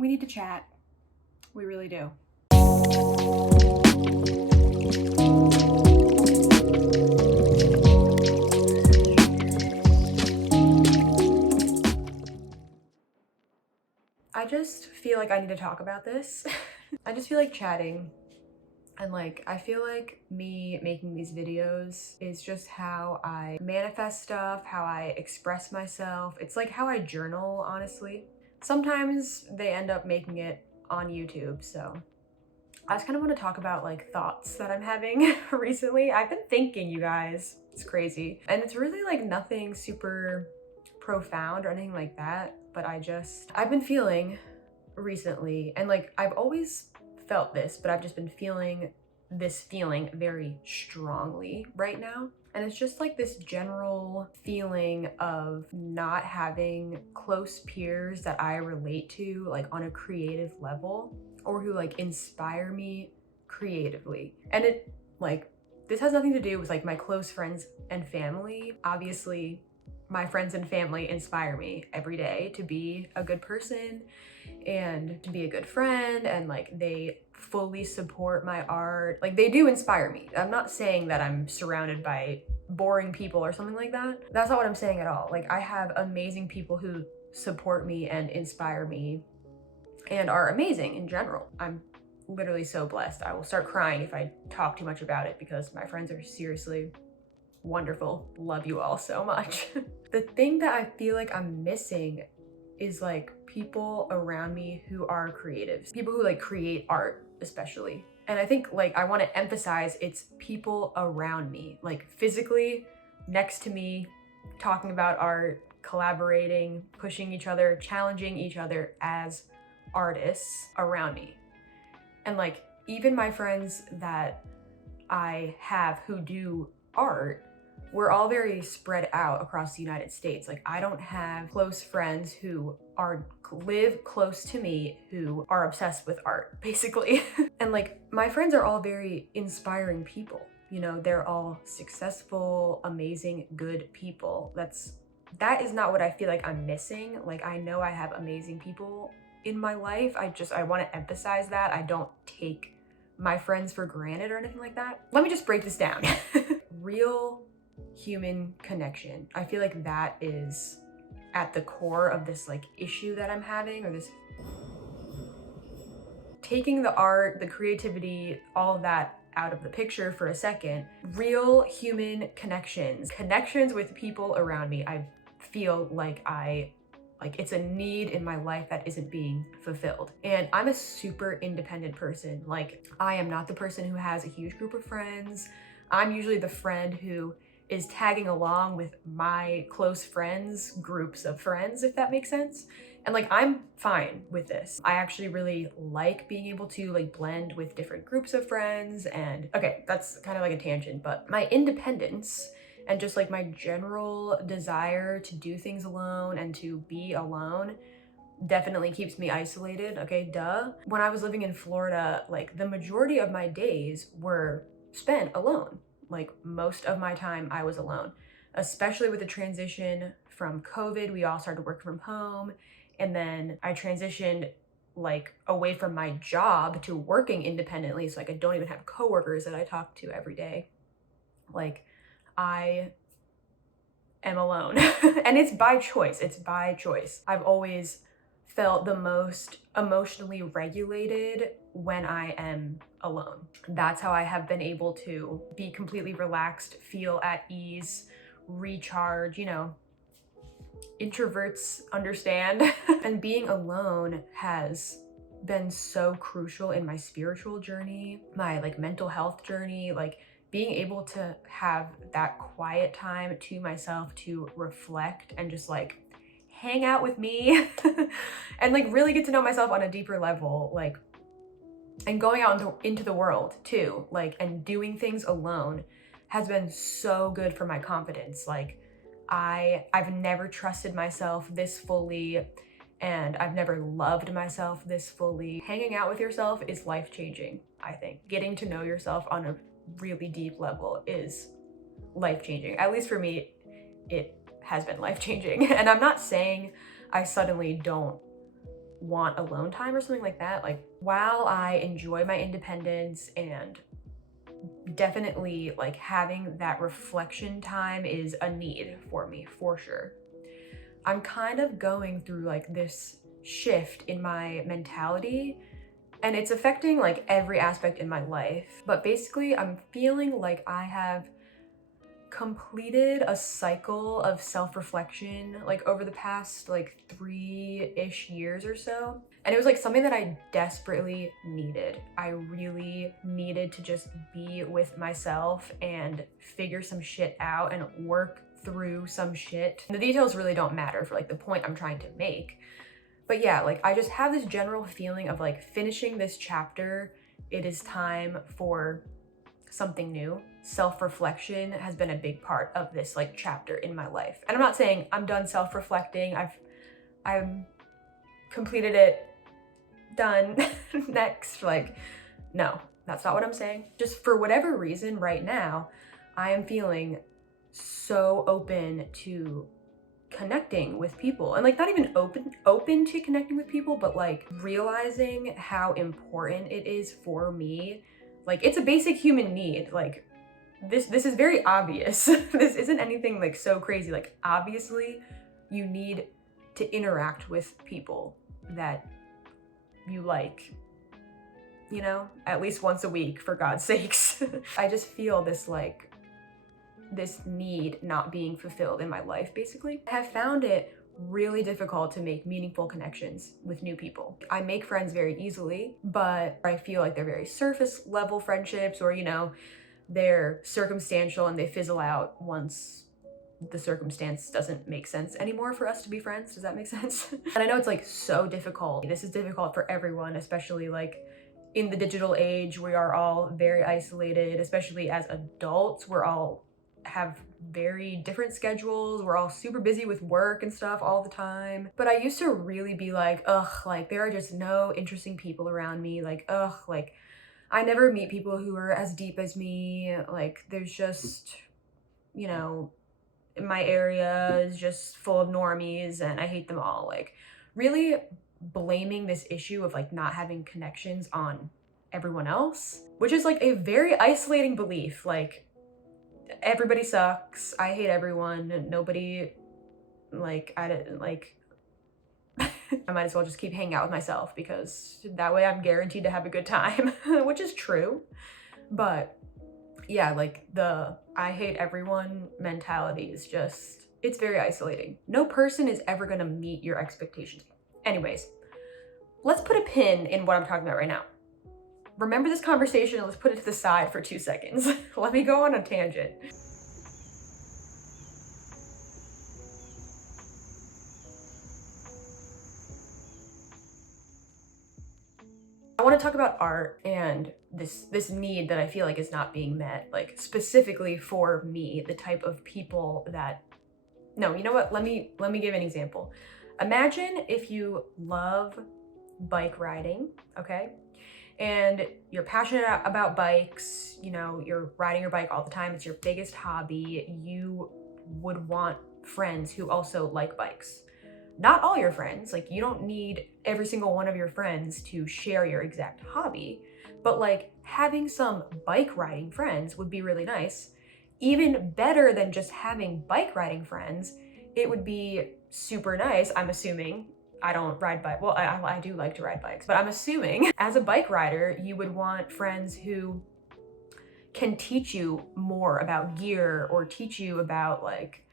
We need to chat. We really do. I just feel like I need to talk about this. I just feel like chatting. And like, I feel like me making these videos is just how I manifest stuff, how I express myself. It's like how I journal, honestly. Sometimes they end up making it on YouTube, so I just kind of want to talk about like thoughts that I'm having recently. I've been thinking, you guys, it's crazy. And it's really like nothing super profound or anything like that, but I've been feeling recently, and like I've always felt this, but I've just been feeling this feeling very strongly right now. And it's just like this general feeling of not having close peers that I relate to like on a creative level, or who like inspire me creatively. And it like, this has nothing to do with like my close friends and family. Obviously, my friends and family inspire me every day to be a good person and to be a good friend, and like they fully support my art. Like they do inspire me. I'm not saying that I'm surrounded by boring people or something like that. That's not what I'm saying at all. Like I have amazing people who support me and inspire me and are amazing in general. I'm literally so blessed. I will start crying if I talk too much about it because my friends are seriously wonderful. Love you all so much. The thing that I feel like I'm missing is like people around me who are creatives, people who like create art especially. And I think like I want to emphasize it's people around me, like physically next to me, talking about art, collaborating, pushing each other, challenging each other as artists around me. And like even my friends that I have who do art, we're all very spread out across the United States. Like I don't have close friends who live close to me who are obsessed with art, basically. And like my friends are all very inspiring people. You know, they're all successful, amazing, good people. That is not what I feel like I'm missing. Like I know I have amazing people in my life. I want to emphasize that. I don't take my friends for granted or anything like that. Let me just break this down. Real human connection. I feel like that is at the core of this like issue that I'm having, or this taking the art, the creativity, all of that out of the picture for a second. Real human connections with people around me. I feel like it's a need in my life that isn't being fulfilled. And I'm a super independent person. Like I am not the person who has a huge group of friends. I'm usually the friend who is tagging along with my close friends, groups of friends, if that makes sense. And like, I'm fine with this. I actually really like being able to like blend with different groups of friends. And okay, that's kind of like a tangent, but my independence and just like my general desire to do things alone and to be alone definitely keeps me isolated. Okay, duh. When I was living in Florida, like the majority of my days were spent alone. Like most of my time I was alone, especially with the transition from COVID. We all started working from home, and then I transitioned like away from my job to working independently. So like I don't even have coworkers that I talk to every day. Like I am alone. And it's by choice. I've always felt the most emotionally regulated when I am alone. That's how I have been able to be completely relaxed, feel at ease, recharge, you know. Introverts understand. And being alone has been so crucial in my spiritual journey, my like mental health journey, like being able to have that quiet time to myself to reflect and just like hang out with me and like really get to know myself on a deeper level, like, and going out into the world too, like, and doing things alone has been so good for my confidence. Like I've never trusted myself this fully, and I've never loved myself this fully. Hanging out with yourself is life-changing, I think. Getting to know yourself on a really deep level is life-changing. At least for me, it has been life-changing. And I'm not saying I suddenly don't want alone time or something like that. Like, while I enjoy my independence and definitely like having that reflection time is a need for me for sure, I'm kind of going through like this shift in my mentality, and it's affecting like every aspect in my life. But basically, I'm feeling like I have completed a cycle of self-reflection like over the past like 3-ish years or so. And it was like something that I desperately needed. I really needed to just be with myself and figure some shit out and work through some shit. The details really don't matter for like the point I'm trying to make. But yeah, like I just have this general feeling of like finishing this chapter, it is time for something new. Self-reflection has been a big part of this like chapter in my life. And I'm not saying I'm done self-reflecting. I've completed it, done, next. Like, no, that's not what I'm saying. Just for whatever reason right now, I am feeling so open to connecting with people, and like not even open to connecting with people, but like realizing how important it is for me. Like, it's a basic human need. Like, this is very obvious. This isn't anything like so crazy. Like, obviously you need to interact with people that you like, you know, at least once a week, for God's sakes. I just feel this like this need not being fulfilled in my life, basically. I have found it really difficult to make meaningful connections with new people. I make friends very easily, but I feel like they're very surface level friendships, or, you know, they're circumstantial and they fizzle out once the circumstance doesn't make sense anymore for us to be friends. Does that make sense? And I know it's like so difficult. This is difficult for everyone, especially like in the digital age. We are all very isolated, especially as adults. We're all have very different schedules. We're all super busy with work and stuff all the time. But I used to really be like, ugh, like there are just no interesting people around me. Like, ugh, like I never meet people who are as deep as me. Like, there's just, you know, my area is just full of normies and I hate them all. Like, really blaming this issue of like not having connections on everyone else, which is like a very isolating belief. Like, everybody sucks, I hate everyone, nobody, like, I didn't like I might as well just keep hanging out with myself, because that way I'm guaranteed to have a good time. Which is true. But yeah, like the I hate everyone mentality is just, it's very isolating. No person is ever gonna meet your expectations. Anyways, let's put a pin in what I'm talking about right now. Remember this conversation and let's put it to the side for 2 seconds. Let me go on a tangent. I want to talk about art and this need that I feel like is not being met, like specifically for me, the type of people that, no, you know what? Let me give an example. Imagine if you love bike riding, okay? And you're passionate about bikes, you know, you're riding your bike all the time, it's your biggest hobby. You would want friends who also like bikes. Not all your friends, like you don't need every single one of your friends to share your exact hobby, but like having some bike riding friends would be really nice. Even better than just having bike riding friends, it would be super nice, I'm assuming. I don't ride bike. Well, I do like to ride bikes, but I'm assuming as a bike rider, you would want friends who can teach you more about gear, or teach you about like,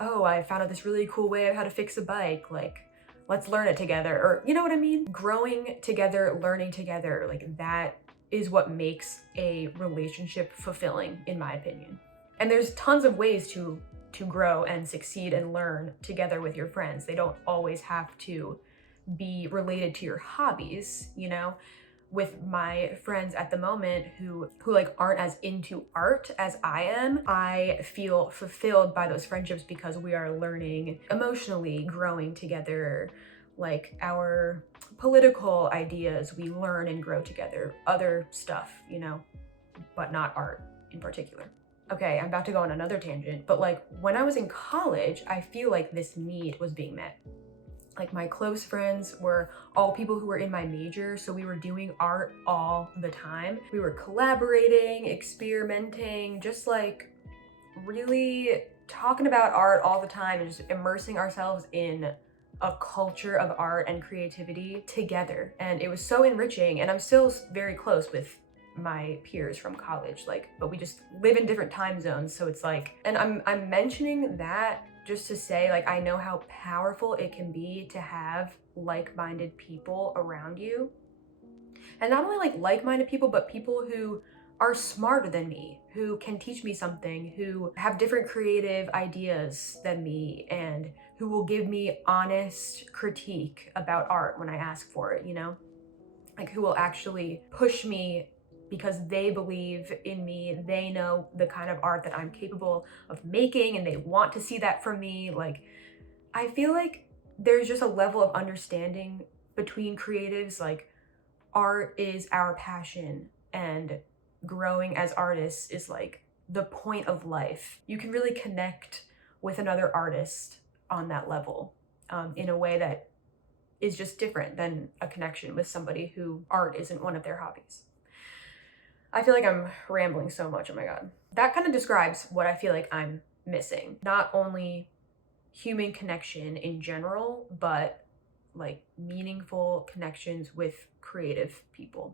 oh, I found out this really cool way of how to fix a bike. Like, let's learn it together. Or, you know what I mean? Growing together, learning together, like that is what makes a relationship fulfilling, in my opinion. And there's tons of ways to grow and succeed and learn together with your friends. They don't always have to be related to your hobbies, you know? With my friends at the moment who like aren't as into art as I am, I feel fulfilled by those friendships because we are learning emotionally, growing together. Like our political ideas, we learn and grow together. Other stuff, you know, but not art in particular. Okay, I'm about to go on another tangent, but like when I was in college, I feel like this need was being met. Like my close friends were all people who were in my major, so we were doing art all the time. We were collaborating, experimenting, just like really talking about art all the time and just immersing ourselves in a culture of art and creativity together. And it was so enriching, and I'm still very close with my peers from college, like, but we just live in different time zones, so it's like, and I'm mentioning that just to say, like, I know how powerful it can be to have like-minded people around you. And not only like-minded people, but people who are smarter than me, who can teach me something, who have different creative ideas than me, and who will give me honest critique about art when I ask for it, you know? Like, who will actually push me because they believe in me, they know the kind of art that I'm capable of making, and they want to see that from me. Like, I feel like there's just a level of understanding between creatives, like, art is our passion, and growing as artists is like the point of life. You can really connect with another artist on that level, in a way that is just different than a connection with somebody who art isn't one of their hobbies. I feel like I'm rambling so much, oh my god. That kind of describes what I feel like I'm missing. Not only human connection in general, but like meaningful connections with creative people.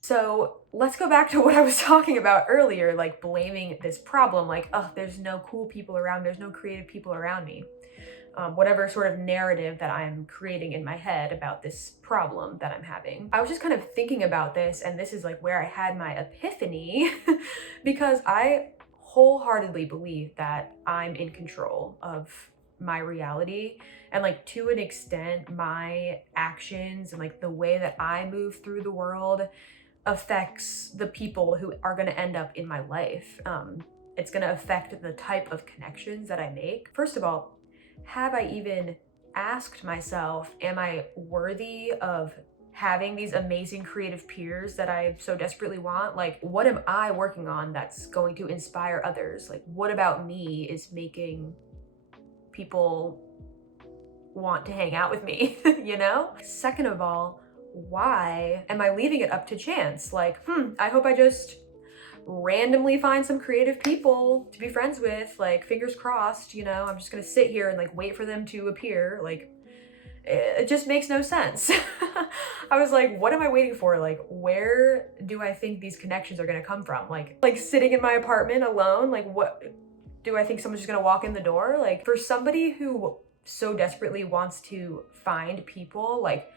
So let's go back to what I was talking about earlier, like blaming this problem, like, oh, there's no cool people around, there's no creative people around me. Whatever sort of narrative that I'm creating in my head about this problem that I'm having. I was just kind of thinking about this, and this is like where I had my epiphany because I wholeheartedly believe that I'm in control of my reality, and like to an extent my actions and like the way that I move through the world affects the people who are going to end up in my life. It's going to affect the type of connections that I make. First of all, have I even asked myself, am I worthy of having these amazing creative peers that I so desperately want? Like, what am I working on that's going to inspire others? Like, what about me is making people want to hang out with me, you know? Second of all, why am I leaving it up to chance? Like, I hope I just randomly find some creative people to be friends with, like, fingers crossed, you know, I'm just gonna sit here and like wait for them to appear. Like, it just makes no sense. I was like, what am I waiting for? Like, where do I think these connections are gonna come from? Like sitting in my apartment alone, like, what do I think someone's just gonna walk in the door? Like, for somebody who so desperately wants to find people, like,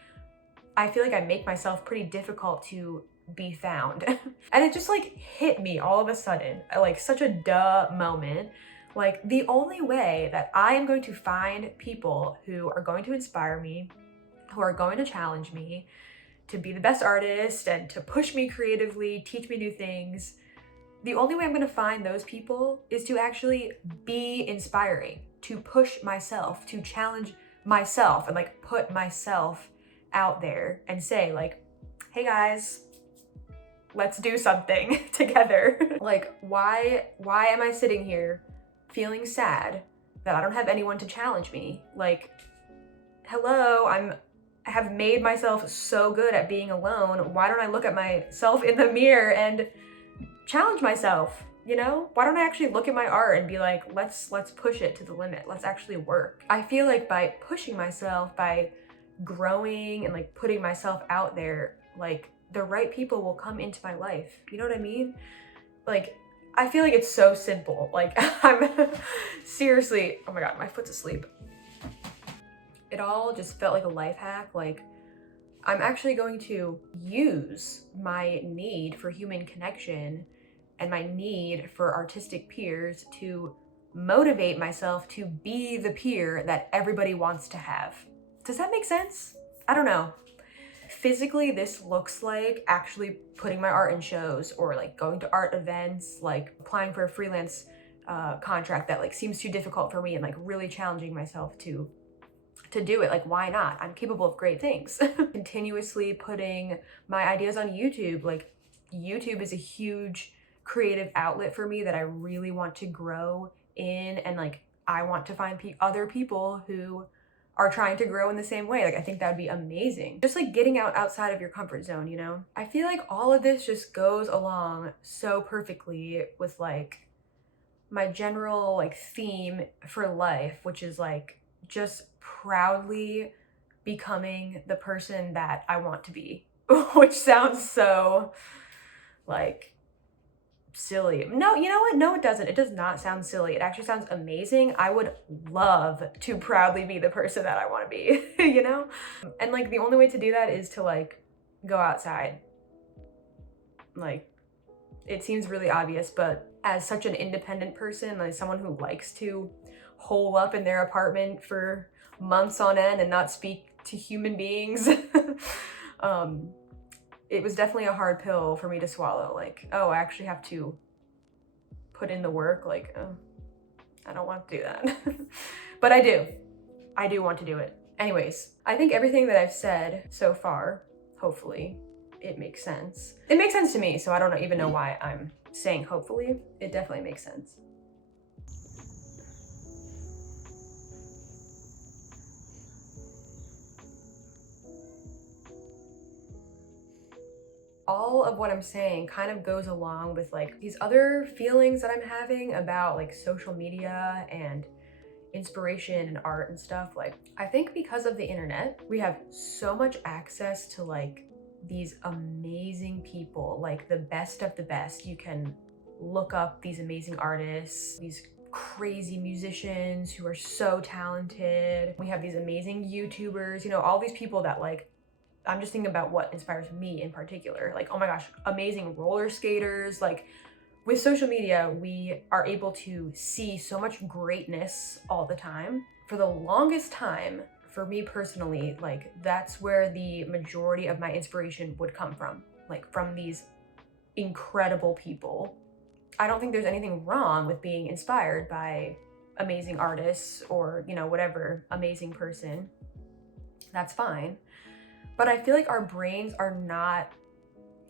I feel like I make myself pretty difficult to be found. And it just like hit me all of a sudden, like such a duh moment. Like, the only way that I am going to find people who are going to inspire me, who are going to challenge me to be the best artist and to push me creatively, teach me new things, the only way I'm going to find those people is to actually be inspiring, to push myself, to challenge myself, and like put myself out there and say, like, hey guys, let's do something together. Like, why am I sitting here feeling sad that I don't have anyone to challenge me? Like, hello, I have made myself so good at being alone. Why don't I look at myself in the mirror and challenge myself? You know, why don't I actually look at my art and be like, let's push it to the limit. Let's actually work. I feel like by pushing myself, by growing and like putting myself out there, like, the right people will come into my life. You know what I mean? Like, I feel like it's so simple. Like, I'm seriously, oh my god, my foot's asleep. It all just felt like a life hack. Like, I'm actually going to use my need for human connection and my need for artistic peers to motivate myself to be the peer that everybody wants to have. Does that make sense? I don't know. Physically, this looks like actually putting my art in shows, or like going to art events, like applying for a freelance contract that like seems too difficult for me, and like really challenging myself to do it. Like, why not? I'm capable of great things. Continuously putting my ideas on YouTube, like YouTube is a huge creative outlet for me that I really want to grow in, and like I want to find other people who are trying to grow in the same way. Like I think that would be amazing. Just like getting outside of your comfort zone, you know? I feel like all of this just goes along so perfectly with like my general like theme for life, which is like just proudly becoming the person that I want to be, which sounds so like silly. No, you know what? No, it doesn't. It does not sound silly. It actually sounds amazing. I would love to proudly be the person that I want to be, you know? And like the only way to do that is to like go outside. Like it seems really obvious, but as such an independent person, like someone who likes to hole up in their apartment for months on end and not speak to human beings, it was definitely a hard pill for me to swallow. Like, oh, I actually have to put in the work. Like, I don't want to do that. But I do. I do want to do it. Anyways, I think everything that I've said so far, hopefully, it makes sense. It makes sense to me, so I don't even know why I'm saying hopefully. It definitely makes sense. All of what I'm saying kind of goes along with like these other feelings that I'm having about like social media and inspiration and art and stuff. Like I think because of the internet, we have so much access to like these amazing people, like the best of the best. You can look up these amazing artists, these crazy musicians who are so talented. We have these amazing YouTubers, you know, all these people that like, I'm just thinking about what inspires me in particular. Like, oh my gosh, amazing roller skaters. Like with social media, we are able to see so much greatness all the time. For the longest time, for me personally, like that's where the majority of my inspiration would come from, like from these incredible people. I don't think there's anything wrong with being inspired by amazing artists or, you know, whatever amazing person. That's fine. But I feel like our brains are not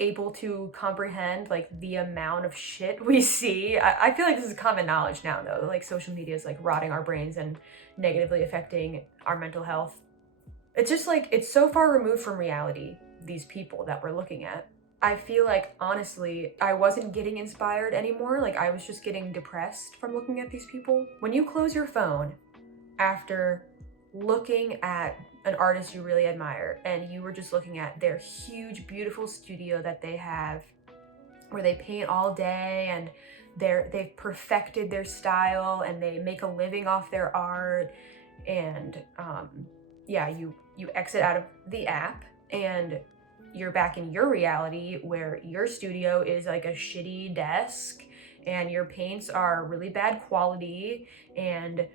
able to comprehend like the amount of shit we see. I feel like this is common knowledge now though, like social media is like rotting our brains and negatively affecting our mental health. It's just like, it's so far removed from reality, these people that we're looking at. I feel like honestly, I wasn't getting inspired anymore. Like I was just getting depressed from looking at these people. When you close your phone after looking at an artist you really admire and you were just looking at their huge, beautiful studio that they have where they paint all day and they've perfected their style and they make a living off their art, and yeah, you exit out of the app and you're back in your reality where your studio is like a shitty desk and your paints are really bad quality and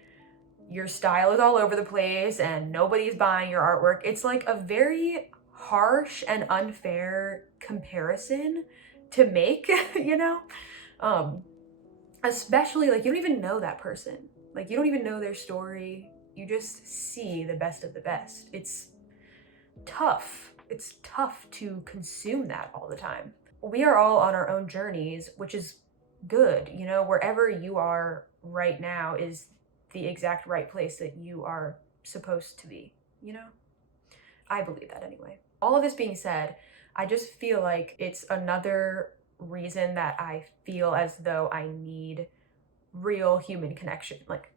your style is all over the place and nobody's buying your artwork. It's like a very harsh and unfair comparison to make, you know? Especially like you don't even know that person. Like you don't even know their story. You just see the best of the best. It's tough. It's tough to consume that all the time. We are all on our own journeys, which is good, you know? Wherever you are right now is the exact right place that you are supposed to be, you know? I believe that anyway. All of this being said, I just feel like it's another reason that I feel as though I need real human connection. Like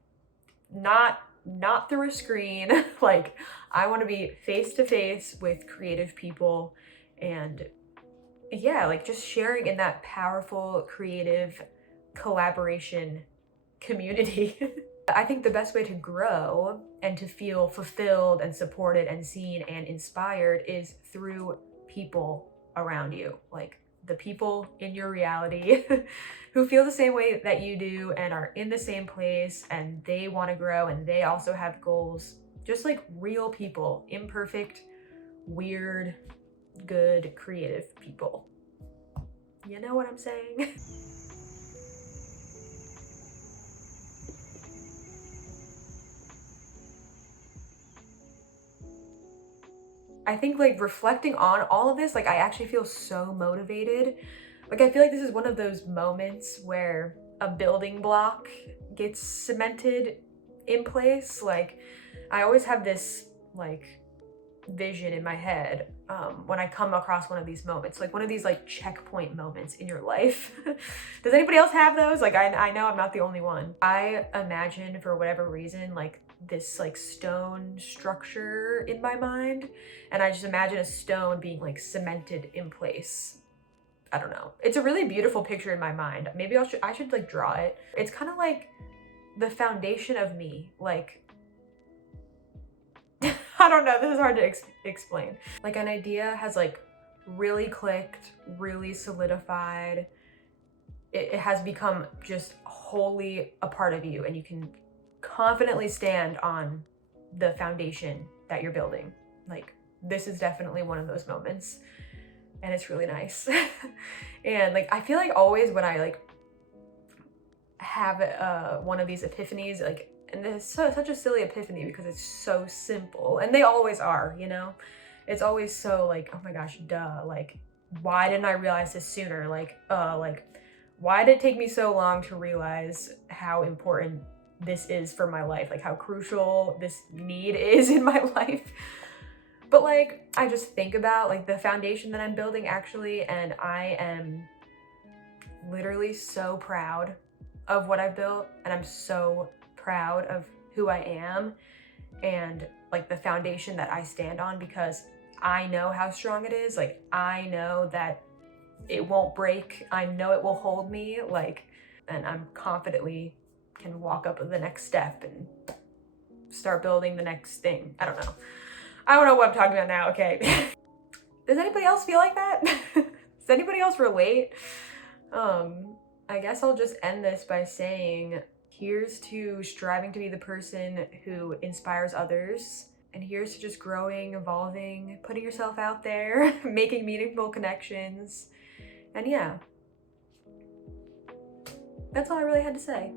not through a screen. Like I want to be face to face with creative people and yeah, like just sharing in that powerful creative collaboration community. I think the best way to grow and to feel fulfilled and supported and seen and inspired is through people around you, like the people in your reality who feel the same way that you do and are in the same place and they want to grow and they also have goals. Just like real people, imperfect, weird, good, creative people. You know what I'm saying? I think like reflecting on all of this, like I actually feel so motivated Like, I feel like this is one of those moments where a building block gets cemented in place. Like, I always have this like vision in my head when I come across one of these moments, like one of these like checkpoint moments in your life. Does anybody else have those? Like, I know I'm not the only one. I imagine, for whatever reason, like this like stone structure in my mind, and I just imagine a stone being like cemented in place. I don't know. It's a really beautiful picture in my mind. Maybe I should like draw it. It's kind of like the foundation of me. Like, I don't know, this is hard to explain. Like, an idea has like really clicked, really solidified. It has become just wholly a part of you, and you can confidently stand on the foundation that you're building. Like, this is definitely one of those moments, and it's really nice. And like, I feel like always when I like have one of these epiphanies, like, and it's such a silly epiphany because it's so simple, and they always are, you know? It's always so like, oh my gosh, duh, like, why didn't I realize this sooner? Like, why did it take me so long to realize how important this is for my life? Like, how crucial this need is in my life. But like, I just think about like the foundation that I'm building actually, and I am literally so proud of what I've built, and I'm so proud of who I am and like the foundation that I stand on, because I know how strong it is. Like, I know that it won't break. I know it will hold me, like, and I'm confidently can walk up the next step and start building the next thing. I don't know what I'm talking about now. Okay. Does anybody else feel like that? Does anybody else relate? I guess I'll just end this by saying, here's to striving to be the person who inspires others, and here's to just growing, evolving, putting yourself out there, making meaningful connections. And yeah, that's all I really had to say.